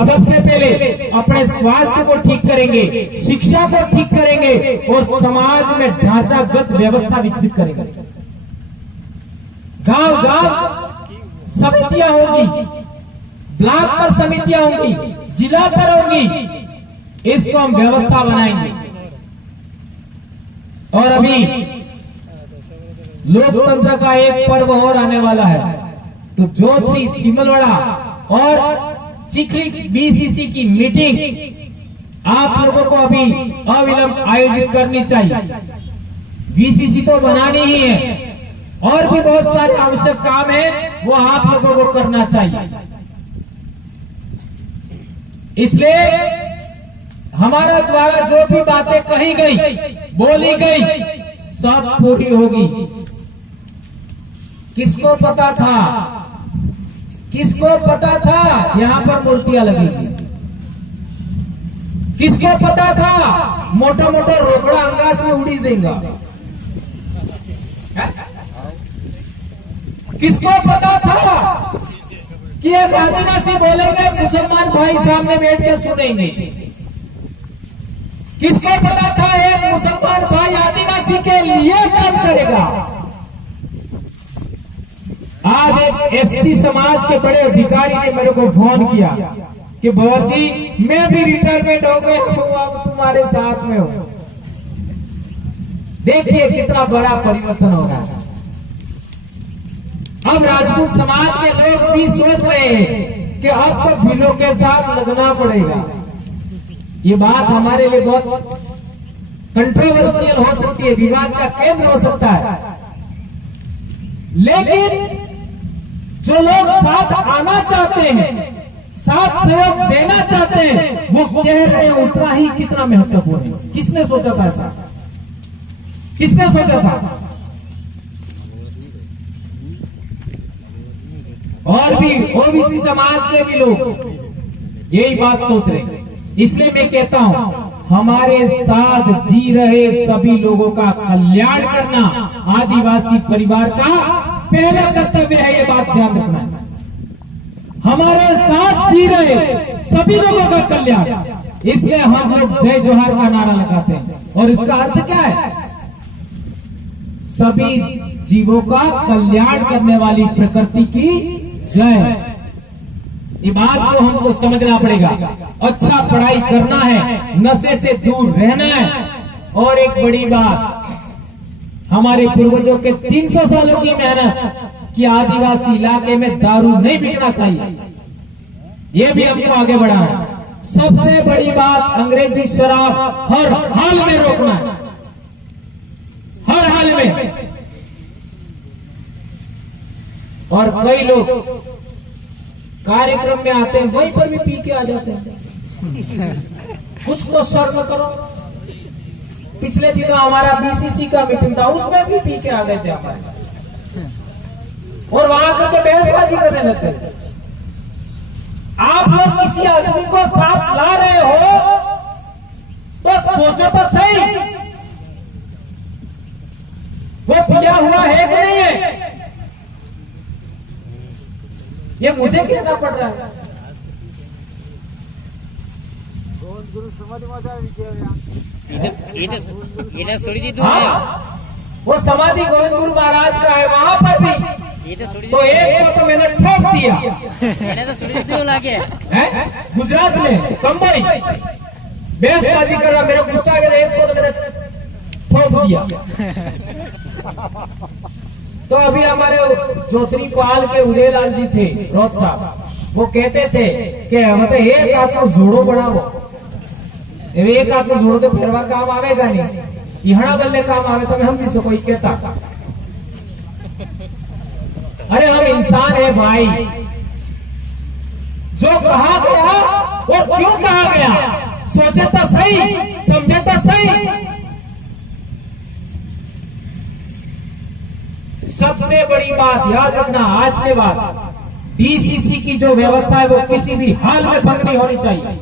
सबसे पहले अपने स्वास्थ्य को ठीक करेंगे, शिक्षा को ठीक करेंगे और समाज में ढांचागत व्यवस्था विकसित करेंगे। गांव गांव समितियां होंगी, ब्लॉक पर समितियां होंगी, जिला पर होंगी, इसको हम व्यवस्था बनाएंगे। और अभी लोकतंत्र का एक पर्व और आने वाला है, तो जोधपुर, सिमलवाड़ा और चिखली बीसीसी की मीटिंग आप लोगों को अभी अविलंब आयोजित करनी चाहिए। बीसीसी तो बनानी ही है और भी बहुत सारे आवश्यक काम है, वो आप लोगों को करना चाहिए। इसलिए हमारा द्वारा जो भी बातें कही गई, बोली गई, सब पूरी होगी। किसको पता था, किसको पता था यहां पर मूर्तियां लगेगी? किसको पता था मोटा मोटा रोकड़ा आकाश में उड़ी जाएगा? किसको पता था कि एक आदिवासी बोलेंगे, मुसलमान भाई सामने बैठ के सुनेंगे? किसको पता था एक मुसलमान भाई आदिवासी के लिए काम करेगा? आज एक एससी समाज के बड़े अधिकारी ने मेरे को फोन किया कि भंवर जी, मैं भी रिटायरमेंट हो गया हूं, अब तुम्हारे साथ में हूं। देखिए कितना बड़ा परिवर्तन हो रहा है। अब राजपूत समाज के लोग भी सोच रहे हैं कि अब तो भीलों के साथ लगना पड़ेगा। ये बात हमारे लिए बहुत कंट्रोवर्शियल हो सकती है, विवाद का केंद्र हो सकता है, लेकिन जो लोग साथ आना चाहते हैं, साथ सहयोग देना चाहते हैं, वो कह रहे हैं उतना ही कितना महत्वपूर्ण है। किसने सोचा था ऐसा? किसने सोचा था? और भी ओबीसी समाज के भी लोग यही बात सोच रहे हैं। इसलिए मैं कहता हूं, हमारे साथ जी रहे सभी लोगों का कल्याण करना आदिवासी परिवार का पहला कर्तव्य है। ये बात ध्यान रखना है। हमारे साथ जी रहे सभी लोगों का कल्याण, इसलिए हम लोग जय जोहार का नारा लगाते हैं। और इसका अर्थ क्या है? सभी जीवों का कल्याण करने वाली प्रकृति की जय। ये बात को हमको समझना पड़ेगा। अच्छा पढ़ाई करना है, नशे से दूर रहना है। और एक बड़ी बात, हमारे पूर्वजों के 300 सालों की मेहनत कि आदिवासी इलाके में दारू नहीं बिकना चाहिए, ये भी हमको आगे बढ़ाना है। सबसे बड़ी बात, अंग्रेजी शराब हर हाल में रोकना है, हर हाल में। और कई लोग कार्यक्रम में आते हैं, वहीं पर भी पी के आ जाते हैं। कुछ तो शर्म करो। पिछले दिनों हमारा बीसीसी का मीटिंग था, उसमें भी पी के आ गए थे हमारे, और वहां करके बहसबाजी करने लगते थे। आप लोग किसी आदमी को साथ ला रहे हो तो सोचो तो सही, वो पिया हुआ है कि नहीं है? ये मुझे कहना पड़ रहा है। वो समाधि गोविंद गुरु महाराज का है, वहां पर भी तो एक को तो मैंने ठोक दिया। गुजरात में कंबई बेसबाजी कर रहा, मेरा गुस्सा आ गया, एक को तो मैंने ठोक दिया। तो अभी हमारे जोतरी पाल के उदयलाल जी थे, रोज साहब, वो कहते थे कि मतलब एक आपको जोड़ो बढ़ावो, एक आपको जोड़ो तो फिरवा काम आवेगा नहीं, यहां बल्ले काम आवे तो हम जिसको कोई कहता। अरे हम इंसान है भाई, जो कहा गया और क्यों कहा गया सोचे तो सही, समझे तो सही। सबसे बड़ी बात याद रखना, आज के बाद बीसीसी की जो व्यवस्था है वो किसी भी हाल में बंद नहीं होनी चाहिए।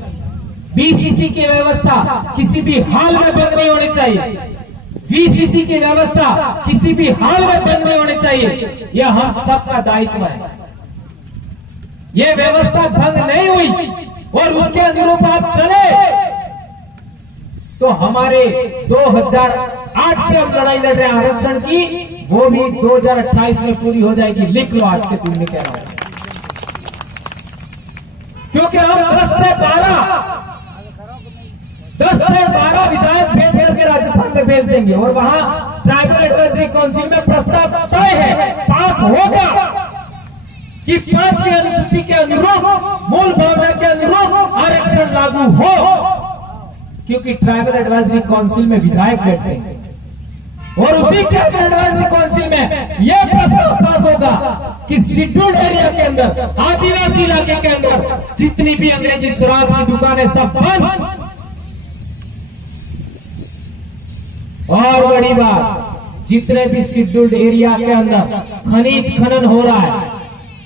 बीसीसी की व्यवस्था किसी भी हाल में बंद नहीं होनी चाहिए। बीसीसी की व्यवस्था किसी भी हाल में बंद नहीं होनी चाहिए। यह हम सबका दायित्व है। यह व्यवस्था भंग नहीं हुई और अनुरूप आप चले तो हमारे 2008 से हम लड़ाई लड़ रहे हैं आरक्षण की, वो भी 2028 में पूरी हो जाएगी। लिख लो आज के दिन में कह रहा हूं, क्योंकि हम 10 से 12 विधायक भेज करके राजस्थान में भेज देंगे और वहां ट्राइबल एडवाइजरी काउंसिल में प्रस्ताव तय है, पास होगा कि 5वीं अनुसूची के अनुरूप, मूल भावना के अनुरूप आरक्षण लागू हो, क्योंकि ट्राइबल एडवाइजरी काउंसिल में विधायक बैठते हैं और उसी ट्राइबल एडवाइजरी काउंसिल में यह प्रस्ताव पास होगा कि शेड्यूल्ड एरिया के अंदर, आदिवासी इलाके के अंदर जितनी भी अंग्रेजी शराब की दुकानें सब बंद। और बड़ी बात, जितने भी शेड्यूल्ड एरिया के अंदर खनिज खनन हो रहा है,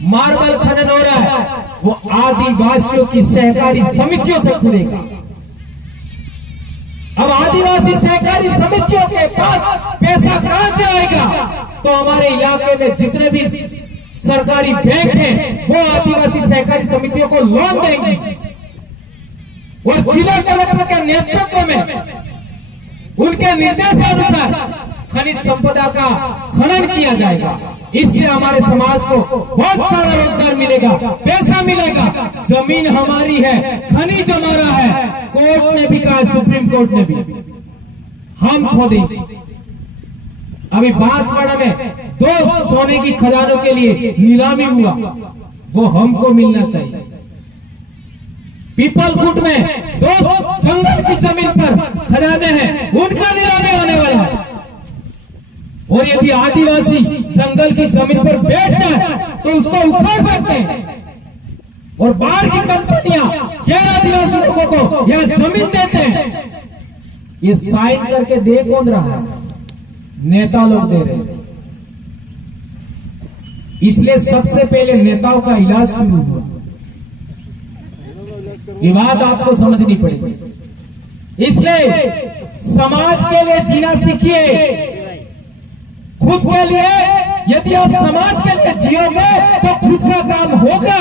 मार्बल खनन हो रहा है, वो आदिवासियों की सहकारी समितियों से खुलेगा। अब आदिवासी सहकारी समितियों के पास पैसा कहां से आएगा? तो हमारे इलाके में जितने भी सरकारी बैंक हैं वो आदिवासी सहकारी समितियों को लोन देंगी और जिला कलेक्टर के नेतृत्व में उनके निर्देशानुसार खनिज संपदा का खनन किया जाएगा। इससे हमारे समाज को बहुत सारा रोजगार मिलेगा, पैसा मिलेगा। जमीन हमारी है, खनिज हमारा है। कोर्ट ने भी कहा, सुप्रीम कोर्ट ने भी, हम खोदेंगे। अभी बांसवाड़ा में 2 सोने की खदानों के लिए नीलामी हुआ, वो हमको मिलना चाहिए। पीपलकुट में 2 जंगल की जमीन पर खदाने हैं, उनका नीलामी होने वाला है। और यदि आदिवासी जंगल की जमीन पर बैठ जाए तो उसको उखाड़ देते हैं और बाहर की कंपनियां गैर आदिवासी लोगों को यहां जमीन देते हैं। ये साइन करके दे कौन रहा है? नेता लोग दे रहे हैं। इसलिए सबसे पहले नेताओं का इलाज शुरू हुआ। ये बात आपको समझनी पड़ेगी। इसलिए समाज के लिए जीना सीखिए, खुद के लिए। यदि आप समाज के लिए जियोगे तो खुद का काम होगा,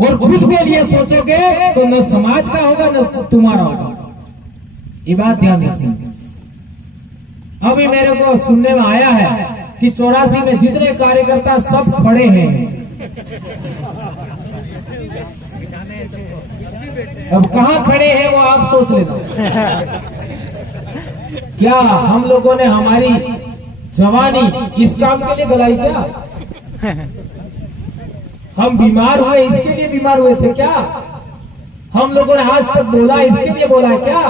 और खुद के लिए सोचोगे तो न समाज का होगा न तुम्हारा होगा। ये बात ध्यान रखिए। अभी मेरे को सुनने में आया है कि 84 में जितने कार्यकर्ता सब खड़े हैं। अब कहां खड़े हैं वो आप सोच लेना। क्या हम लोगों ने हमारी जवानी इस काम के लिए गलाई क्या? हम बीमार हुए इसके लिए बीमार हुए थे क्या? हम लोगों ने आज तक बोला इसके लिए बोला है क्या?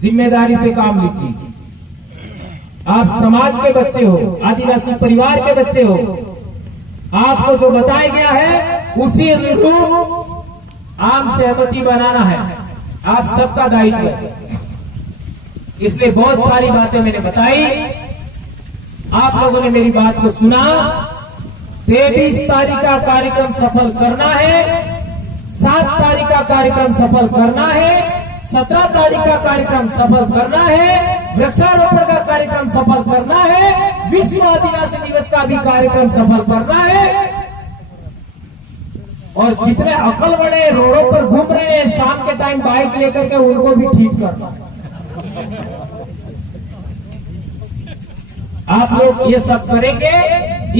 जिम्मेदारी से काम लीजिए। आप समाज के बच्चे हो, आदिवासी परिवार के बच्चे हो। आपको जो बताया गया है उसी अनुरूप आम सहमति बनाना है, आप सबका दायित्व है। इसलिए बहुत सारी बातें मैंने बताई, आप लोगों ने मेरी बात को सुना। 23 तारीख का कार्यक्रम सफल करना है, 7 तारीख का कार्यक्रम सफल करना है, 17 तारीख का कार्यक्रम सफल करना है, वृक्षारोपण का कार्यक्रम सफल करना है, विश्व आदिवासी दिवस का भी कार्यक्रम सफल करना है। और जितने अकल बड़े रोडों पर घूम रहे हैं शाम के टाइम बाइक लेकर के, उनको भी ठीक करना है। आप लोग ये सब करेंगे,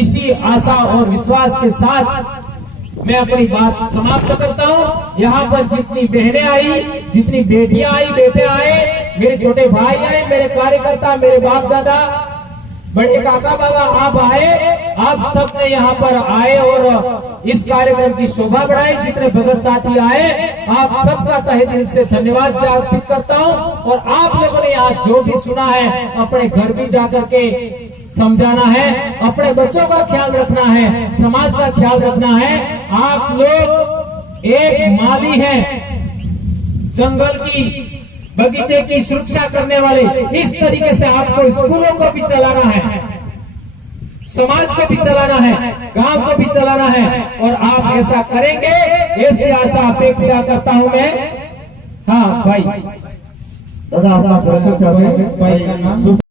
इसी आशा और विश्वास के साथ मैं अपनी बात समाप्त करता हूं। यहाँ पर जितनी बहनें आई, जितनी बेटियां आई, बेटे आए, मेरे छोटे भाई आए, मेरे कार्यकर्ता, मेरे बाप दादा, बड़े काका बाबा आप आए, आप सब ने यहाँ पर आए और इस कार्यक्रम की शोभा बढ़ाई। जितने भगत साथी आए, आप सबका तहे दिल से धन्यवाद अर्पित करता हूँ। और आप लोगों ने यहाँ जो भी सुना है अपने घर भी जाकर के समझाना है, अपने बच्चों का ख्याल रखना है, समाज का ख्याल रखना है। आप लोग एक माली हैं, जंगल की बगीचे की सुरक्षा करने वाले। इस तरीके से आपको स्कूलों को भी चलाना है, समाज को भी चलाना है, गांव को भी चलाना है, और आप ऐसा करेंगे, ऐसी आशा अपेक्षा करता हूं मैं। हाँ भाई, दादा अपना सुरक्षित कर रहे हैं।